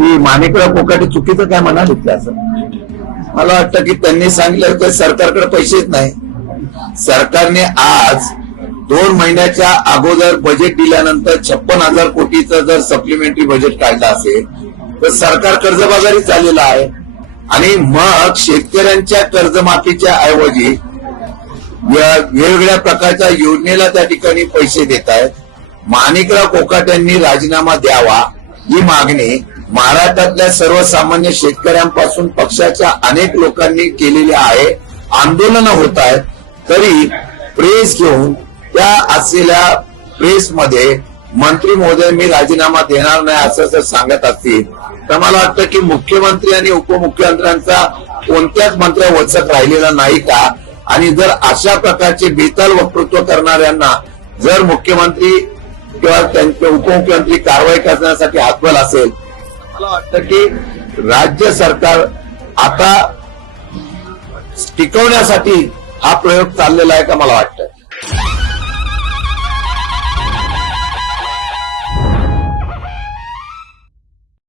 की माणिकराव कोकाटे चुकीचं काय म्हणाले की असं? मला वाटतं की त्यांनी सांगितलं की सरकारकडे पैसेच नाही. सरकारने आज 2 महिन्याच्या अगोदर बजेट दिल्यानंतर 56,000 कोटीचं जर सप्लिमेंटरी बजेट काढलं असेल तर सरकार कर्जबाजारी चाललेलं आहे. आणि मग शेतकऱ्यांच्या कर्जमाफीच्या ऐवजी वेगवेगळ्या प्रकारच्या योजनेला त्या ठिकाणी पैसे देत आहेत. माणिकराव कोकाट्यांनी राजीनामा द्यावा ही मागणी महाराष्ट्रातल्या सर्वसामान्य शेतकऱ्यांपासून पक्षाच्या अनेक लोकांनी केलेली आहे. आंदोलनं होत आहेत. तरी प्रेस घेऊन त्या असलेल्या प्रेसमध्ये मंत्री महोदय मी राजीनामा देणार नाही असं जर सांगत असतील तर मला वाटतं की मुख्यमंत्री आणि उपमुख्यमंत्र्यांचा कोणत्याच मंत्र्या वचक राहिलेला नाही का? आणि जर अशा प्रकारचे बेताल वक्तृत्व करणाऱ्यांना जर मुख्यमंत्री किंवा त्यांचे उपमुख्यमंत्री कारवाई करण्यासाठी हातबल असेल, मला वाटतं की राज्य सरकार आता टिकवण्यासाठी हा प्रयोग चाललेला आहे का मला वाटतं.